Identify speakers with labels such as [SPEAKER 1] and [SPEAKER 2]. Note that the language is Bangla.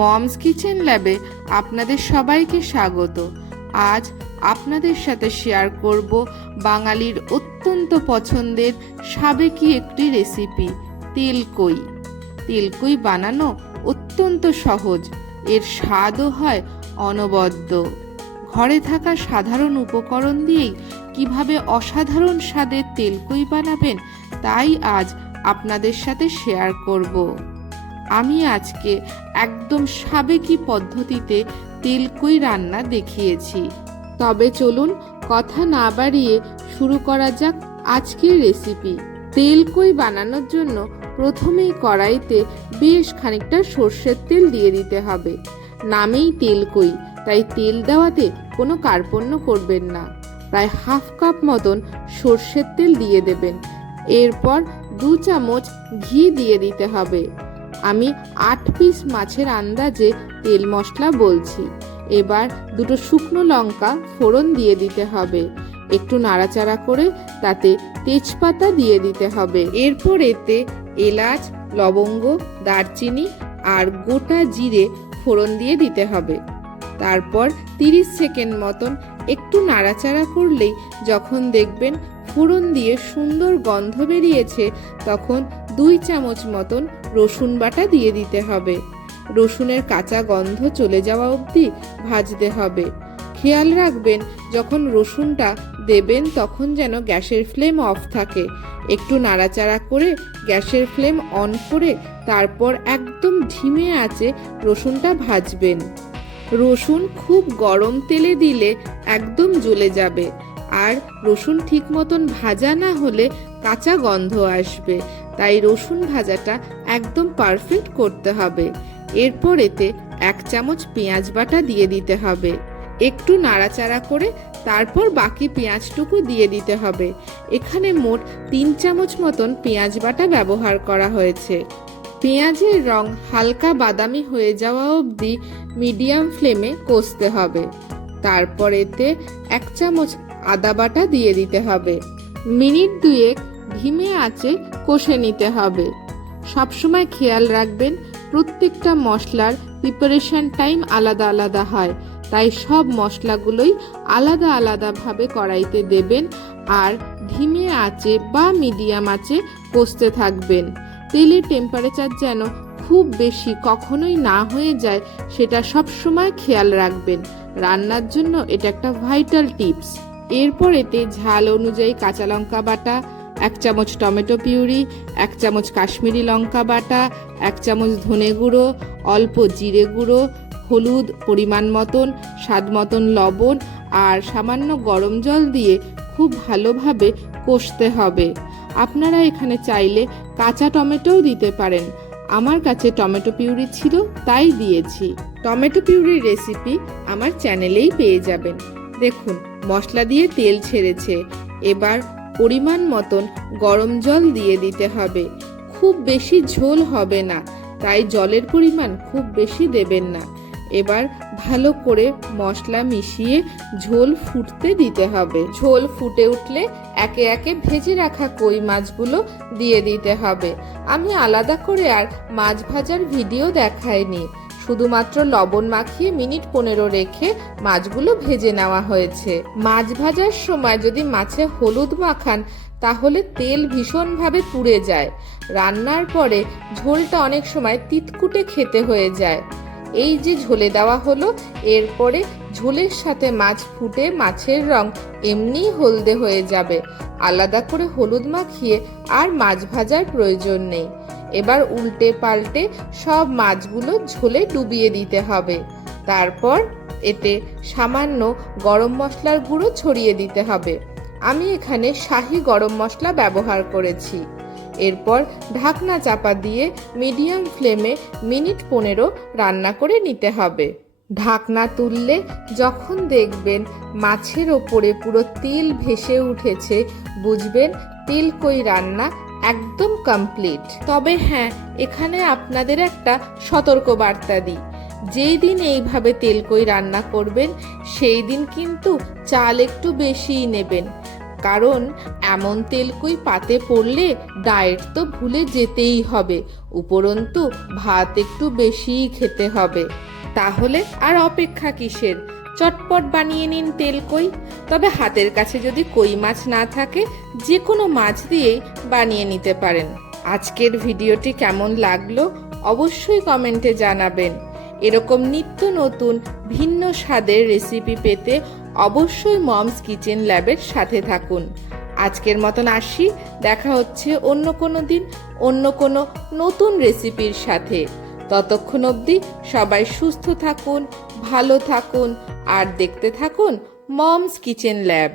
[SPEAKER 1] মমস কিচেন ল্যাবে আপনাদের সবাইকে স্বাগত। আজ আপনাদের সাথে শেয়ার করব বাঙালির অত্যন্ত পছন্দের সাবেকি একটি রেসিপি, তেলকই। তেলকই বানানো অত্যন্ত সহজ, এর স্বাদও হয় অনবদ্য। ঘরে থাকা সাধারণ উপকরণ দিয়েই কীভাবে অসাধারণ স্বাদের তেলকই বানাবেন, তাই আজ আপনাদের সাথে শেয়ার করব। আমি আজকে একদম সাবেকি পদ্ধতিতে তেলকই রান্না দেখিয়েছি। তবে চলুন কথা না বাড়িয়ে শুরু করা যাক আজকের রেসিপি তেলকই বানানোর জন্য প্রথমেই কড়াইতে বেশ খানিকটা সর্ষের তেল দিয়ে দিতে হবে। নামেই তেলকই তাই তেল দেওয়াতে কোনো কার্পণ্য করবেন না। প্রায় হাফ কাপ মতন সর্ষের তেল দিয়ে দেবেন। এরপর দু চামচ ঘি দিয়ে দিতে হবে। আমি আট পিস মাছের আন্দাজে তেল মশলা বলছি। এবার দুটো শুকনো লঙ্কা ফোড়ন দিয়ে দিতে হবে। একটু নাড়াচাড়া করে তাতে তেজপাতা দিয়ে দিতে হবে। এরপর এতে এলাচ, লবঙ্গ, দারচিনি আর গোটা জিরে ফোড়ন দিয়ে দিতে হবে। তারপর তিরিশ সেকেন্ড মতন একটু নাড়াচাড়া করলেই যখন দেখবেন ফোড়ন দিয়ে সুন্দর গন্ধ বেরিয়েছে, তখন দুই চামচ মতন রসুন বাটা দিয়ে দিতে হবে। রসুনের কাঁচা গন্ধ চলে যাওয়া অবধি ভাজতে হবে। খেয়াল রাখবেন, যখন রসুনটা দেবেন তখন যেন গ্যাসের ফ্লেম অফ থাকে। একটু নাড়াচাড়া করে গ্যাসের ফ্লেম অন করে তারপর একদম ধিমে আছে রসুনটা ভাজবেন। রসুন খুব গরম তেলে দিলে একদম জ্বলে যাবে। আর রসুন ঠিক মতন ভাজা না হলে কাঁচা গন্ধ আসবে। তাই রসুন ভাজাটা একদম পারফেক্ট করতে হবে। এরপর এতে এক চামচ পেঁয়াজ বাটা দিয়ে দিতে হবে। একটু নাড়াচাড়া করে তারপর বাকি পেঁয়াজটুকু দিয়ে দিতে হবে। এখানে মোট তিন চামচ মতন পেঁয়াজ বাটা ব্যবহার করা হয়েছে। পেঁয়াজের রং হালকা বাদামি হয়ে যাওয়া অবধি মিডিয়াম ফ্লেমে কষতে হবে। তারপর এতে এক চামচ আদা বাটা দিয়ে দিতে হবে। মিনিট দুয়েক ধিমে আঁচে কষে নিতে হবে। সবসময় খেয়াল রাখবেন, প্রত্যেকটা মশলার প্রিপারেশন টাইম আলাদা আলাদা হয়। তাই সব মশলাগুলোই আলাদা আলাদাভাবে কড়াইতে দেবেন আর ধিমে আঁচে বা মিডিয়াম আঁচে কষতে থাকবেন। তেলের টেম্পারেচার যেন খুব বেশি কখনোই না হয়ে যায়, সেটা সব সময় খেয়াল রাখবেন। রান্নার জন্য এটা একটা ভাইটাল টিপস এরপর এতে ঝাল অনুযায়ী কাঁচা লঙ্কা বাটা এক চামচ টমেটো পিউরি, এক চামচ কাশ্মীরি লঙ্কা বাটা, এক চামচ ধনে গুঁড়ো, অল্প জিরে গুঁড়ো, হলুদ পরিমাণ মতন, স্বাদ মতন লবণ আর সামান্য গরম জল দিয়ে খুব ভালোভাবে কষতে হবে। আপনারা এখানে চাইলে কাঁচা টমেটোও দিতে পারেন। আমার কাছে টমেটো পিউরি ছিল, তাই দিয়েছি। টমেটো পিউরির রেসিপি আমার চ্যানেলেই পেয়ে যাবেন। দেখুন, মশলা দিয়ে তেল ছেড়েছে। এবার পরিমাণ মতন গরম জল দিয়ে দিতে হবে। খুব বেশি ঝোল হবে না, তাই জলের পরিমাণ খুব বেশি দেবেন না। এবার ভালো করে মশলা মিশিয়ে ঝোল ফুটতে দিতে হবে। ঝোল ফুটে উঠলে একে একে ভেজে রাখা কই মাছগুলো দিয়ে দিতে হবে। আমি আলাদা করে আর মাছ ভাজার ভিডিও দেখাইনি। শুধুমাত্র লবণ মাখিয়ে মিনিট পনেরো রেখে মাছগুলো ভেজে নেওয়া হয়েছে। মাছ ভাজার সময় যদি মাছে হলুদ মাখান, তাহলে তেল ভীষণভাবে পুড়ে যায়। রান্নার পরে ঝোলটা অনেক সময় তিতকুটে খেতে হয়ে যায়। এই যে ঝোলে দেওয়া হলো, এরপরে ঝোলের সাথে মাছ ফুটে মাছের রং এমনিই হলদে হয়ে যাবে। আলাদা করে হলুদ মাখিয়ে আর মাছ ভাজার প্রয়োজন নেই। এবার উল্টে পাল্টে সব মাছগুলো ঝোলে ডুবিয়ে দিতে হবে। তারপর এতে সামান্য গরম মশলার গুঁড়ো ছড়িয়ে দিতে হবে। আমি এখানে শাহি গরম মশলা ব্যবহার করেছি। এরপর ঢাকনা চাপা দিয়ে মিডিয়াম ফ্লেমে মিনিট পনেরো রান্না করে নিতে হবে। ঢাকনা তুললে যখন দেখবেন মাছের ওপরে পুরো তিল ভেসে উঠেছে, বুঝবেন তেলকই রান্না একদম কমপ্লিট তবে হ্যাঁ এখানে আপনাদের একটা সতর্ক বার্তা দিই। যেই দিন এইভাবে তেলকই রান্না করবেন, সেই দিন কিন্তু চাল একটু বেশিই নেবেন। কারণ এমন তেলকুই পাতে পড়লে ডায়েট তো ভুলে যেতেই হবে, উপরন্তু ভাত একটু বেশিই খেতে হবে। তাহলে আর অপেক্ষা কিসের? চটপট বানিয়ে নিন তেল কই। তবে হাতের কাছে যদি কই মাছ না থাকে যে কোনো মাছ দিয়েই বানিয়ে নিতে পারেন। আজকের ভিডিওটি কেমন লাগল অবশ্যই কমেন্টে জানাবেন। এরকম নিত্য নতুন, ভিন্ন স্বাদের রেসিপি পেতে অবশ্যই মমস কিচেন ল্যাবের সাথে থাকুন। আজকের মতন আসি, দেখা হচ্ছে অন্য কোনো দিন, অন্য কোনো নতুন রেসিপির সাথে। ততক্ষণ অবধি সবাই সুস্থ থাকুন ভালো থাকুন আর দেখতে থাকুন মমস কিচেন ল্যাব।